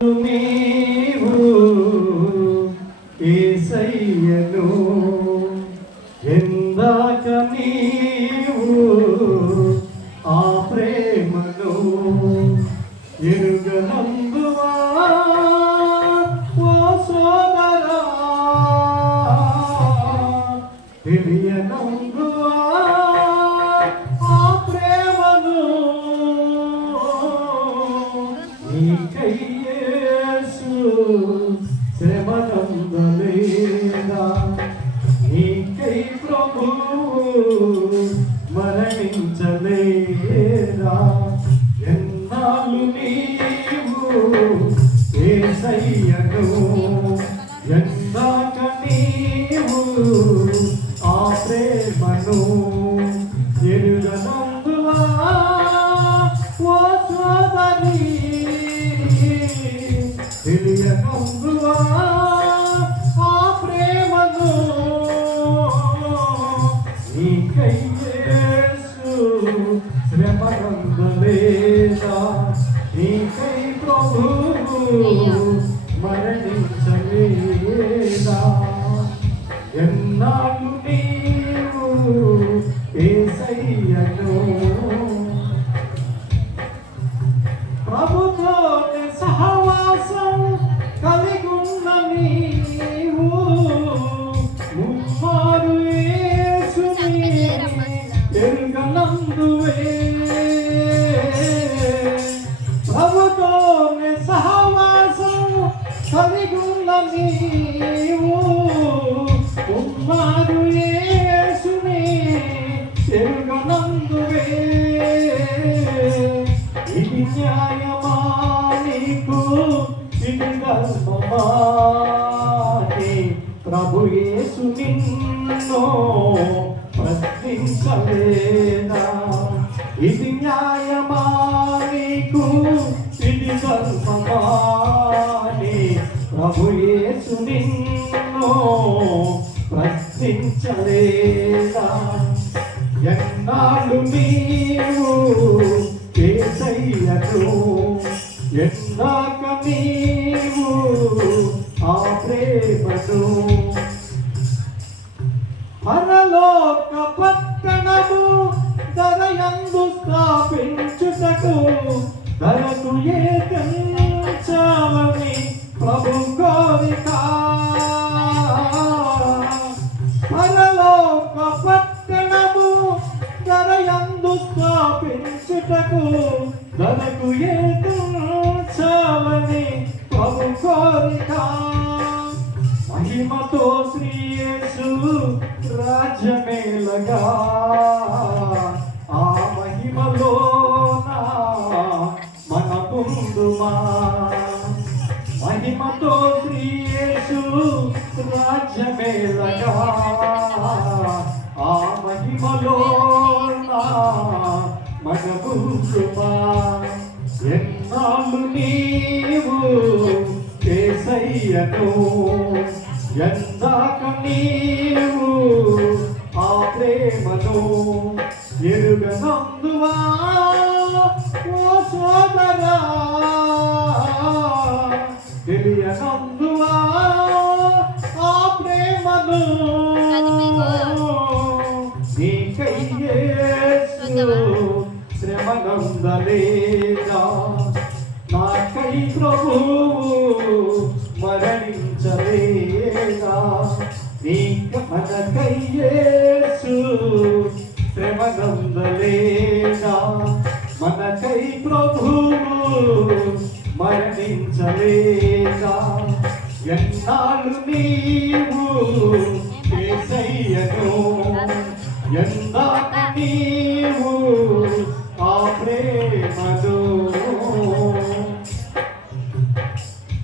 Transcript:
నీవు యేసయ్యను ఎందాక నీవు ఆ ప్రేమను ఎరుగనందువా ఓ సోదరా తెలియనందువా ఆ ప్రేమను నీకై శ్రమనందలేదా నీకై ప్రభువు మరణించలేదా ఎన్నాళ్ళు నీవు యేసయ్యను ఎందాక నీవు ఆ ప్రేమను ఎరుగనందువా ఓ సోదరీ తెలియనందువా ఆ ప్రేమను నీకై యేసు శ్రమనందలేదా నీకై ప్రభువు మరణించలేదా ఎన్నాళ్ళు నీవు యేసయ్యను ప్రభుతో సహవాసం కలిగున్న నీవు ముమ్మారు యేసుని ఎరుగనందువే ప్రభుతో సహవాసం కలిగున్న నీవు ముమ్మారు యేసుని ఎరుగనందువే ఇది న్యాయమా నీకు ఇది ధర్మమా ప్రభు యేసు నిన్ను ప్రశ్నించలేదా ఇది న్యాయమా నీకు ఇది ధర్మమా ప్రభు యేసు నిన్ను ప్రశ్నించలేదా ఎన్నాళ్ళు నీవు యేసయ్యను ఎందాక నీవు ఆ ప్రేమను పరలోక పట్టణము ధరయందు స్థాపించుటకు ధరకు ఏకంచాలని ప్రభు కోరిక పరలోక పట్టణము ధరయందు స్థాపించుటకు ధరకు ఏకంచాలని ప్రభు కోరిక మహిమతో శ్రీ యేసు రాజ్యమేలగా ఆ మహిమలోన మన ముందుమా మహిమతో శ్రీ యేసు రాజ్యమేలగా ఆ మహిమలోన మన ముందుమా ఎన్నాళ్ళు నీవు యేసయ్యను ఎందాక నీవు ఆ ప్రేమను ఎరుగనందువా ఓ సోదరా తెలియనందువా ఆ ప్రేమను నీకై యేసు శ్రమనందలేదా నాకై ప్రభువు మరణించలేదా నీకు మనకై యేసు శ్రమనందలేదా మనకై ప్రభువు మరణించలేదా ఎన్నాళ్ళు నీవు యేసయ్యను ఎందాక నీవు